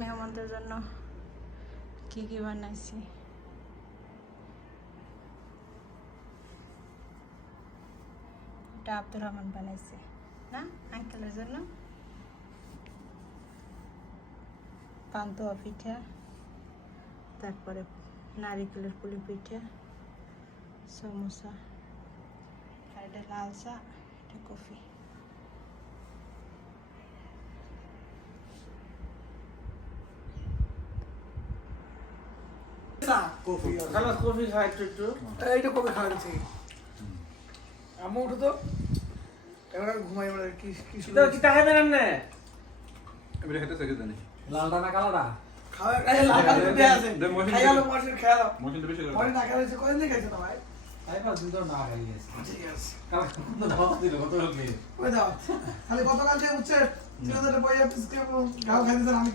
মেহমানদের জন্য কি কি বানাইছি? এটা আব্দুর রহমান বানাইছে, না? আঙ্কেলের জন্য? পান্তুয়া পিঠা, তারপরে নারিকেলের পুলি পিঠা, সমোসা, আর এটা লাল চা, এটা কফি। কফি খালাস কফি খাই একটু একটু এইটা কবে খাওয়াচ্ছি? আম্মু উঠো তো। এবার ঘুমাই এবার কি কি তো কি টাকা দেন না এবারে খেতে থেকে জানি। লালটা না কালোটা? খাওয়া এই লাগা দিতে আছে। দে, মশলা খাই গেল মাছের খেয়াল পরে না খাইছে কয়দিন দিয়ে খাইছে না ভাই? তাই পাঁচ দিন না খাই ঠিক আছে। কালকে তো দাওয়াত দিল কত লোক নিয়ে। ওই দাও। খালি গতকাল আমি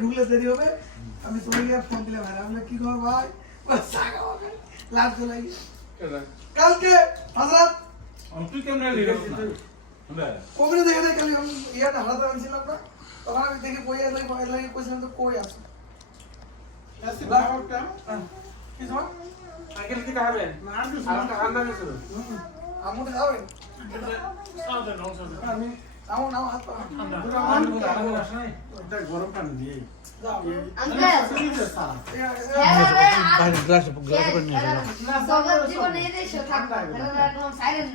ঢুকলে দেরি হবে আমি চলে গিয়ে ফোন দিলাম ভাই আমি কি খবর ভাই? লাভ চলে কালকে হাজরাত তুই কেমন লিখে দেখে দেয় কালি আমি ইয়াটা হারাতে না তখন আমি দেখি বইয়া লাগে বইয়া লাগে কইছিলাম তো কই আছে? হ্যাঁ। আমুটা যাবেন আমি নাও নাও হাত পা দুটো আমার গরম পানি দিয়ে যাও জগৎ জীবনে এদেশে থাকবে এরা একদম সাইলেন্ট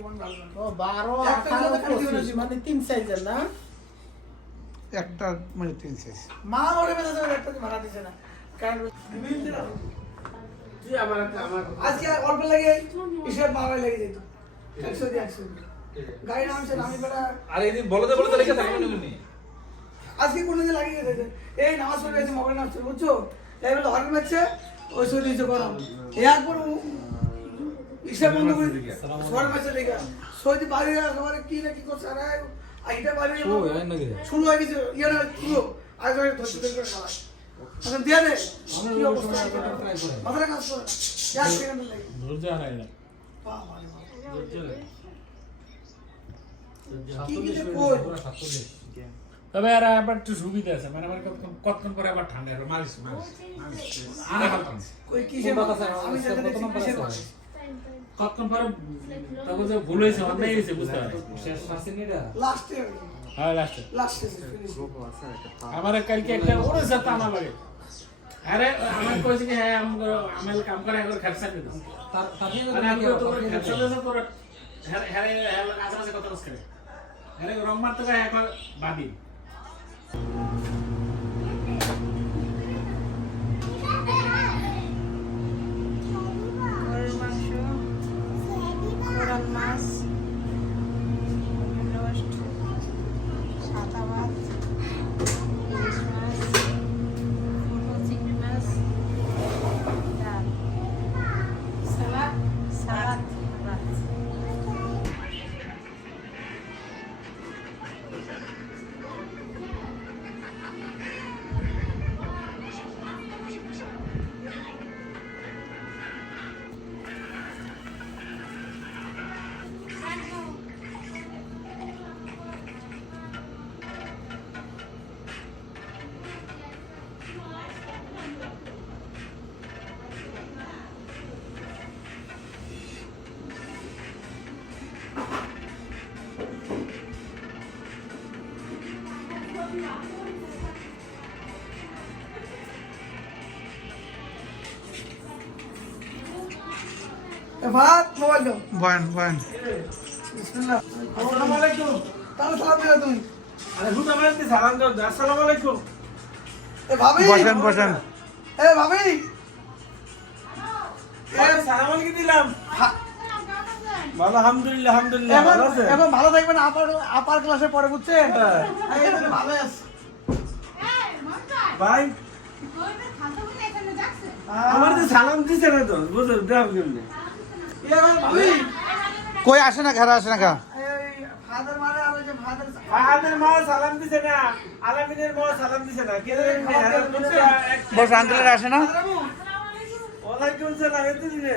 মন পঁচিশ না। মানে তিন সাইজের না? একটা মানে তিন সাইজ। মা মরে একটা ভাড়া দিছে না। কারণ মিল দিলাম। তুই আমার একটা- আমার আজকে অল্প লাগে হিসেব বাবাই লেগে যেত। একশো দিয়ে একশো গাড়ি নামছে আমি বেটা আর এই বলতে বলতে লিখে থাকবে না আজকে কোনো দিন লাগিয়ে গেছে এই নামাজ পড়ে গেছে মোবাইল নামছে বুঝছ? তাই বলে হরেন মারছে ওই সই দিয়েছে গরম। একবার হিসাব বন্ধ করে হরেন মারছে লেগে সইতে বাড়ি একেবারে কি না কি করছে আর এইটা বাড়ি শুরু হয়ে গেছে ইয়ে না আগে ধরে ধরতে করে খাওয়া। এখন দিয়ে দে। কি অবস্থা? মাথাটা কাজ করে। না। এক সেকেন্ড লাগে বাবা রে বাবা। কি কি যে কই? তবে আর আবার একটু সুবিধা আছে মানে আমার কতক্ষণ পরে আবার ঠান্ডা মালিশ মালিশ আনা কিসের আমি কতক্ষণ পরে তখন যে ভুল হয়েছে অন্যায় হয়েছে বুঝতে পারি শেষ আসেনি এটা লাস্টে হ্যাঁ লাস্টে লাস্টে আমার কালকে একটা ওরে যেতে আমার লাগে আরে আমার কইছে কি হ্যাঁ আমার কাম করে একবার খরচা দিতে তার তার মানে আমি তো খরচা দিতে তোর হ্যাঁ হ্যাঁ হ্যাঁ আশেপাশে কত কাজ হ্যাঁ রং মারতে গিয়ে একবার ভাত মোবাইল দাও বয়ান বয়ান। বিসমিল্লাহ। আসসালামু আলাইকুম। তাহলে সালাম দিও তুমি। আরে হুদা সালাম দাও আসসালামু আলাইকুম। এ ভাবি। বসেন বসেন। এ ভাবি। সালাম আলাইকুম দিলাম। হা- ভালো আলহামদুলিল্লাহ আলহামদুলিল্লাহ ভালো আছে এখন ভালো থাকবেন আপার আপার ক্লাসে পড়ে বুঝছেন? ভালো আছে ভাই। আমার তো সালাম দিছে না তো দেখ কেমনে? কই আসে না আসে না না আলামিনের মা সালাম দিছে না কে জানে বস আঙ্কেলের আসে না? ওয়ালাইকুম সালাম এত দিনে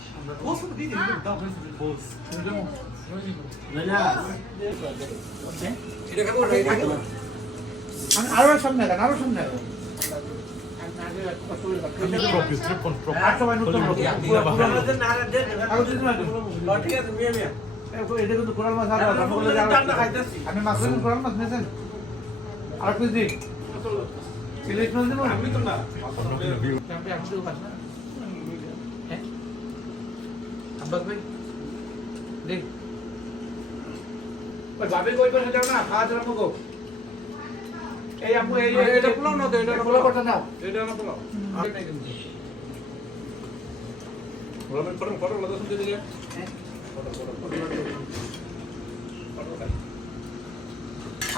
নিব কি গাড়ি সামনে আমার তাহলে কি গাড়ি আমি তো সবাই খাই দেন না আরও সামনে দেন আরও সামনে আমাদের নারা দে ঠিক আছে মিয়া মিয়া এটা কিন্তু কোরাল মাছ খাইতেছি মাছ কোরাল মাছ নিয়েছেন আর দিন ইলিশ মাছ দেবো আমি তো না আব্বাস ভাই দেখ ওই ভাবি কই পাশে যাও না খাওয়া দাওয়া মুখো এই আপু এই এটা পোলাও না তো এটা পোলা করতে নাও এটা না পোলাও পোলাও ফটো ফটো লাগা শুনতে দিলে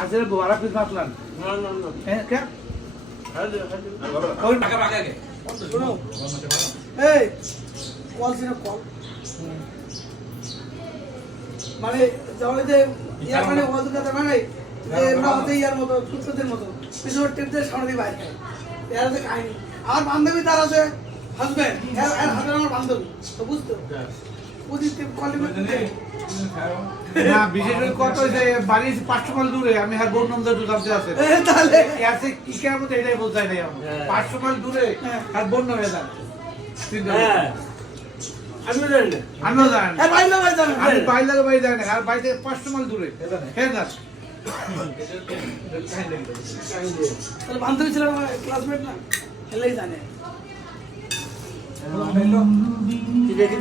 আজের গোয়ারা পিস মাছলাম না না না। হ্যাঁ কে? মানে ইয়ার মানে মানে মতো কুত্তদের মতো পিছনে টিপ সামনে দিয়ে বাইরে এর হচ্ছে কাহিনী আমার বান্ধবী তার আছে হাজবেন্ড হাজবেন্ড আমার বান্ধবী তো বুঝতো না বিশেষ করে কত হয়েছে বাড়ি পাঁচশো মাইল দূরে আমি হ্যাঁ আছে। তাহলে আছে কি কেমন এটাই বলতে নাই আমার পাঁচশো মাইল দূরে আর বোন নম্বর যান হ্যাঁ। জানি না। আমিও জানি না। এ ভাই না ভাই জানেন আমি বাইরে বাড়ি জানি না আর বাড়ি থেকে পাঁচশো মাইল দূরে। হ্যাঁ তাহলে বান্ধবী ছিল আমার ক্লাসমেট না? এলাই জানে।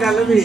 তাহলে